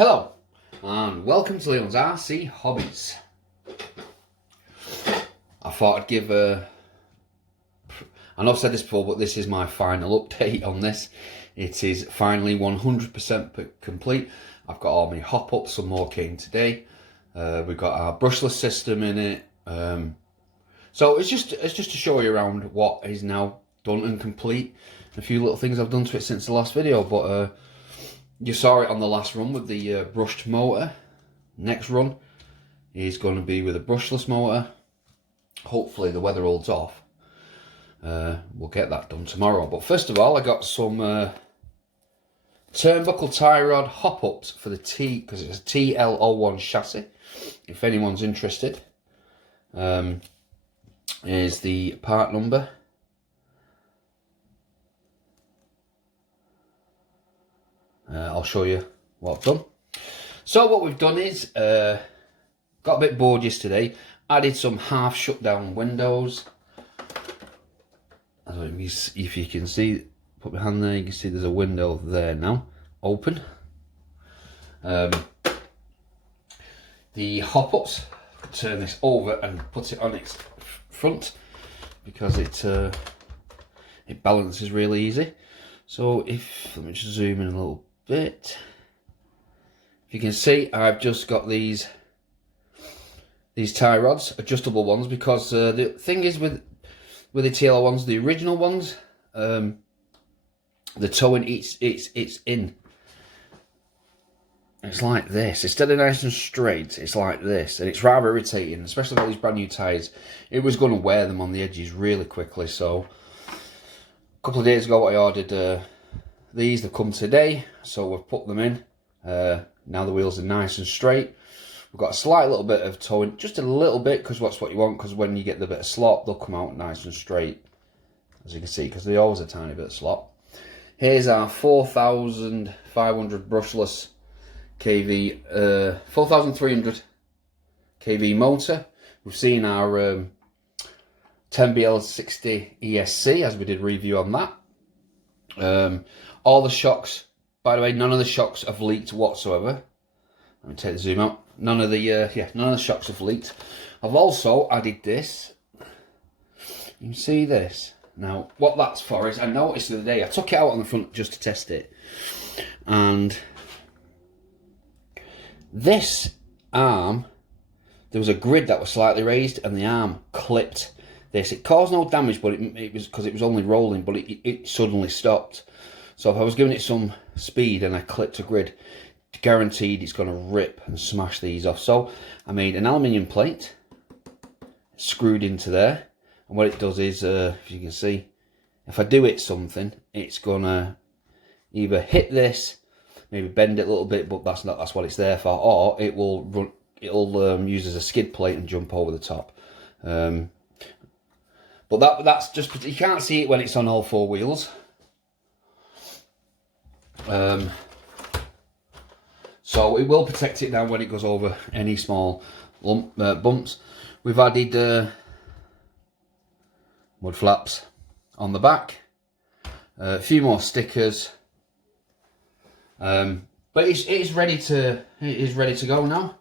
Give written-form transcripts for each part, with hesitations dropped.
Hello and welcome to Leon's RC Hobbies. I thought I'd give I know I've said this before, but this is my final update on this. It is finally 100% complete. I've got all my hop-ups, some more came today. We've got our brushless system in it. So it's just to show you around what is now done and complete. A few little things I've done to it since the last video, but you saw it on the last run with the brushed motor. Next run is going to be with a brushless motor. Hopefully the weather holds off. We'll get that done tomorrow. But first of all, I got some turnbuckle tie rod hop-ups for the T, because it's a TL01 chassis, if anyone's interested. Here's the part number. I'll show you what I've done. So what we've done is, got a bit bored yesterday, added some half shut down windows. I don't know if you can see, put my hand there, you can see there's a window there now, open. The hop-ups, turn this over and put it on its front, because it balances really easy. So let me just zoom in a little bit. If you can see, I've just got these tie rods, adjustable ones, because the thing is with the TL ones, the original ones, the towing, it's in. It's like this. Instead of nice and straight, it's like this, and it's rather irritating, especially with all these brand new tyres. It was going to wear them on the edges really quickly. So a couple of days ago I ordered these. They've come today, so we've put them in. Now the wheels are nice and straight. We've got a slight little bit of towing, just a little bit, because that's what you want, because when you get the bit of slop, they'll come out nice and straight, as you can see, because they always a tiny bit of slop. Here's our 4,500 brushless kV, 4,300 kV motor. We've seen our 10BL60 ESC, as we did a review on that. All the shocks, by the way, none of the shocks have leaked whatsoever. Let me take the zoom out. None of the shocks have leaked. I've also added this. You can see this. Now, what that's for is, I noticed the other day, I took it out on the front just to test it, and this arm, there was a grid that was slightly raised, and the arm clipped this. It caused no damage, but it was because it was only rolling, but it suddenly stopped. So if I was giving it some speed and I clipped a grid, guaranteed it's going to rip and smash these off. So I made an aluminium plate screwed into there, and what it does is, if you can see, if I do it something, it's going to either hit this, maybe bend it a little bit, but that's what it's there for, or it will run, it'll use as a skid plate and jump over the top. But that's just, you can't see it when it's on all four wheels. So it will protect it now when it goes over any small bumps. We've added mud flaps on the back, a few more stickers, but it is ready to go now.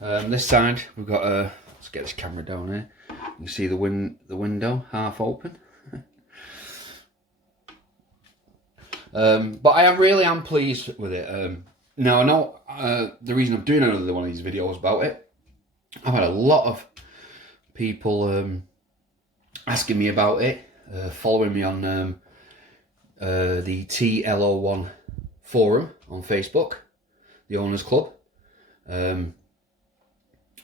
This side we've got let's get this camera down here. You can see the window half open. But I am pleased with it. Now I know the reason I'm doing another one of these videos about it, I've had a lot of people asking me about it, following me on the TL01 forum on Facebook, the Owners Club, and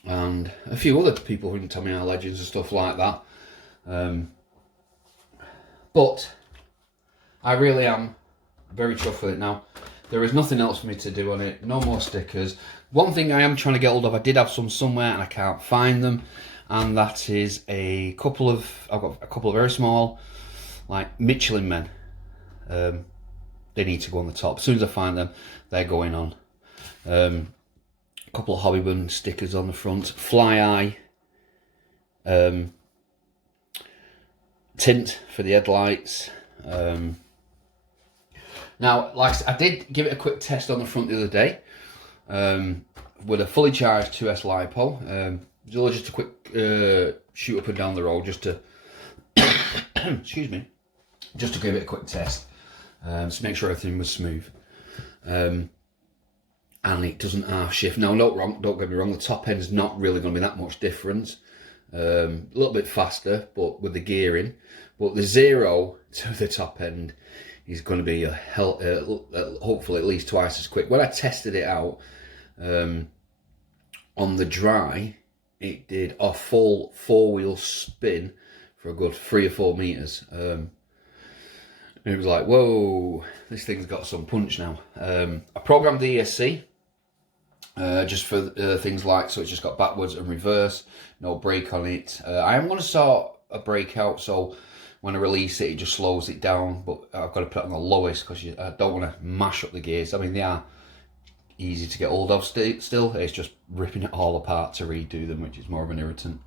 a few other people who can tell me our legends and stuff like that. But I really am very chuffed with it now. There is nothing else for me to do on it, no more stickers. One thing I am trying to get hold of, I did have some somewhere and I can't find them, and that is I've got a couple of very small, like Michelin men. They need to go on the top. As soon as I find them, they're going on. A couple of Hobbyman stickers on the front, fly eye, tint for the headlights. Now, like I did give it a quick test on the front the other day. with a fully charged 2S LiPo. Just a quick shoot up and down the road, just to excuse me, just to give it a quick test, to make sure everything was smooth. And it doesn't half shift. Now, don't get me wrong, the top end is not really going to be that much difference. A little bit faster, but with the gearing. But the 0 to the top end is going to be hopefully at least twice as quick. When I tested it out on the dry, it did a full 4-wheel spin for a good 3 or 4 meters. It was like, whoa, this thing's got some punch now. I programmed the ESC just for things like, so it's just got backwards and reverse, no brake on it. I am going to sort a brake out, so when I release it, it just slows it down, but I've got to put it on the lowest because I don't want to mash up the gears. I mean, they are easy to get hold of still. It's just ripping it all apart to redo them, which is more of an irritant.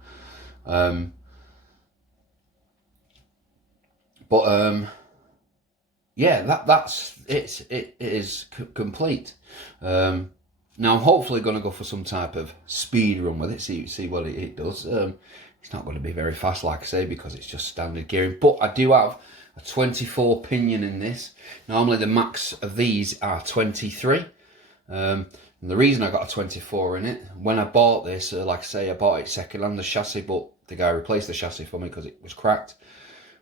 Yeah, that's it. It is complete. Now I'm hopefully going to go for some type of speed run with it, see what it does. It's not going to be very fast, like I say, because it's just standard gearing. But I do have a 24 pinion in this. Normally the max of these are 23. And the reason I got a 24 in it, when I bought this, like I say, I bought it second hand, the chassis, but the guy replaced the chassis for me because it was cracked.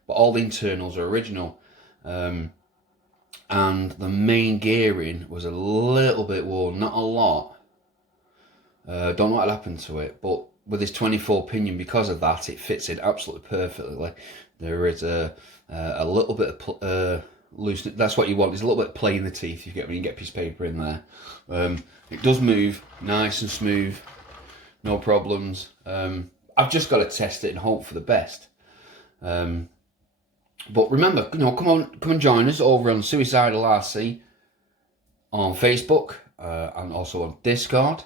But all the internals are original. And the main gearing was a little bit worn, not a lot. Don't know what happened to it, but with this 24 pinion, because of that, it fits in absolutely perfectly. There is a little bit of looseness. That's what you want. There's a little bit of play in the teeth. You get when you get a piece of paper in there. It does move nice and smooth, no problems. I've just got to test it and hope for the best. But remember, come and join us over on Suicidal RC on Facebook and also on Discord.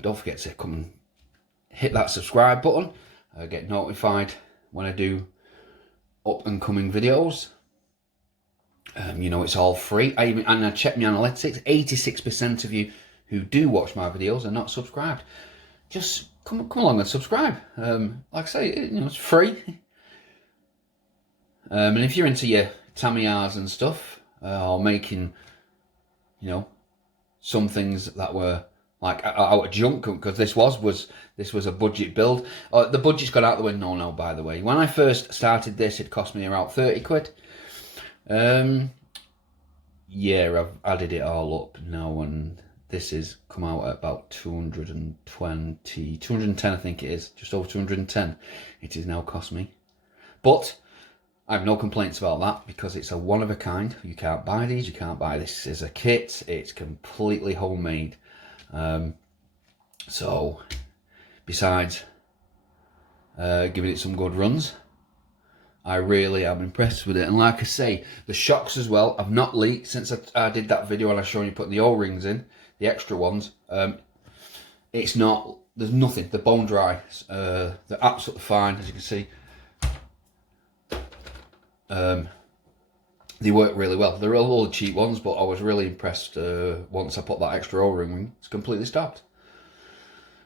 Don't forget to come and hit that subscribe button. Get notified when I do up and coming videos. It's all free. And I check my analytics. 86% of you who do watch my videos are not subscribed. Just come along and subscribe. Like I say, it's free. And if you're into your Tamiyas and stuff, or making, some things that were like out of junk, because this was a budget build. The budget's got out the window now, by the way. When I first started this, it cost me around 30 quid. Yeah, I've added it all up now, and this is come out at about 210, I think it is, just over 210. It is now cost me, but I have no complaints about that because it's a one of a kind. You can't buy these. You can't buy this as a kit. It's completely homemade. So, besides giving it some good runs, I really am impressed with it. And like I say, the shocks as well have not leaked since I did that video and I showed you putting the O-rings in, the extra ones. It's not, there's nothing. They're bone dry. They're absolutely fine, as you can see. They work really well. They're all the cheap ones, but I was really impressed once I put that extra O-ring. It's completely stopped.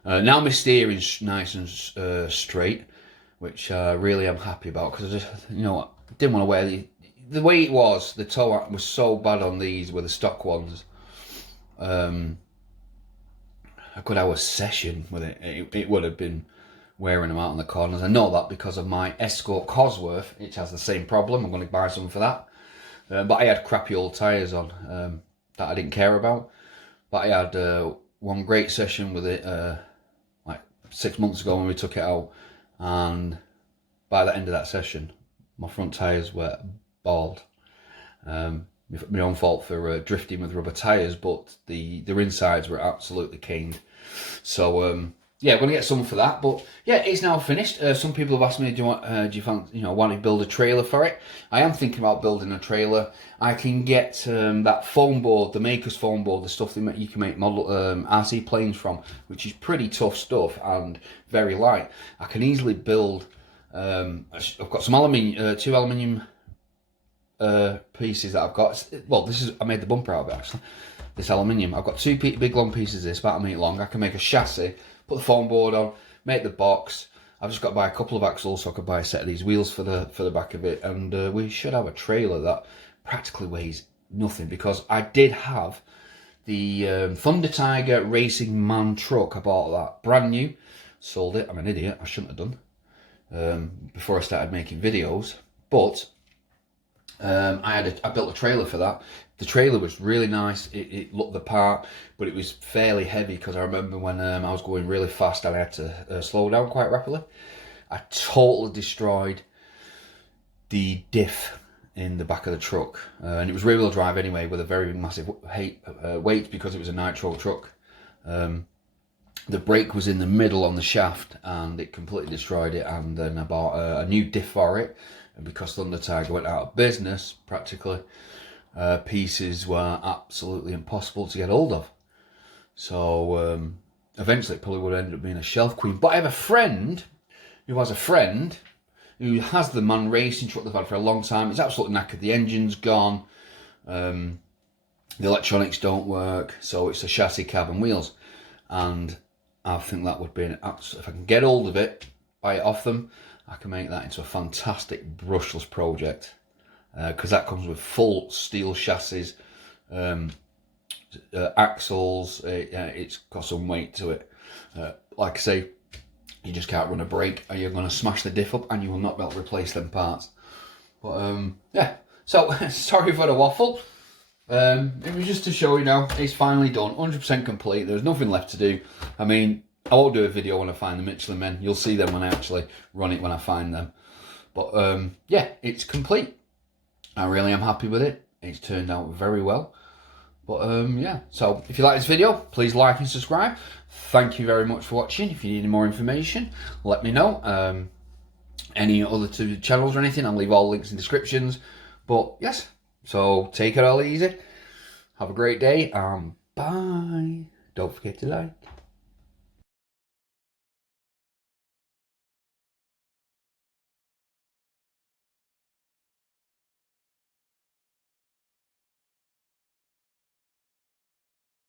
Now my steering's nice and straight, which I really am happy about, because I just, didn't want to wear the way it was. The toe arc was so bad on these with the stock ones. I could have a session with it. It would have been wearing them out on the corners. I know that because of my Escort Cosworth, which has the same problem. I'm going to buy some for that. But I had crappy old tyres on that I didn't care about. But I had one great session with it like 6 months ago when we took it out. And by the end of that session, my front tyres were bald. My own fault for drifting with rubber tyres, but their insides were absolutely caned. So yeah, I'm going to get some for that. But yeah, it's now finished. Some people have asked me, do you want to build a trailer for it? I am thinking about building a trailer. I can get that foam board, the maker's foam board, the stuff that you can make model RC planes from, which is pretty tough stuff and very light. I can easily build. I've got some two aluminium pieces that I've got. Well, I made the bumper out of it actually. this aluminium. I've got two big long pieces of this, about a metre long. I can make a chassis, put the foam board on, make the box. I've just got to buy a couple of axles so I could buy a set of these wheels for the back of it, and we should have a trailer that practically weighs nothing, because I did have the Thunder Tiger Racing Man truck. I bought that brand new, sold it. I'm an idiot, I shouldn't have done before I started making videos, but I built a trailer for that. The trailer was really nice, it looked the part, but it was fairly heavy, because I remember when I was going really fast and I had to slow down quite rapidly. I totally destroyed the diff in the back of the truck, and it was rear wheel drive anyway, with a very massive weight, because it was a nitro truck. The brake was in the middle on the shaft and it completely destroyed it, and then I bought a new diff for it, and because Thunder Tiger went out of business practically, pieces were absolutely impossible to get hold of. So eventually it probably would end up being a shelf queen. But I have a friend who has a friend who has the Man racing truck they've had for a long time. It's absolutely knackered. The engine's gone. The electronics don't work. So it's a chassis, cab and wheels. And I think that would be an absolute, if I can get hold of it, buy it off them, I can make that into a fantastic brushless project. Because that comes with full steel chassis, axles, it's got some weight to it. Like I say, you just can't run a brake or you're going to smash the diff up and you will not be able to replace them parts. But yeah, so sorry for the waffle. It was just to show you now, it's finally done, 100% complete. There's nothing left to do. I mean, I won't do a video when I find the Michelin men. You'll see them when I actually run it when I find them. But yeah, it's complete. I really am happy with it. It's turned out very well. But yeah, so if you like this video, please like and subscribe. Thank you very much for watching. If you need any more information, let me know. Any other two channels or anything, I'll leave all links in descriptions. But yes, so take it all easy. Have a great day and bye. Don't forget to like.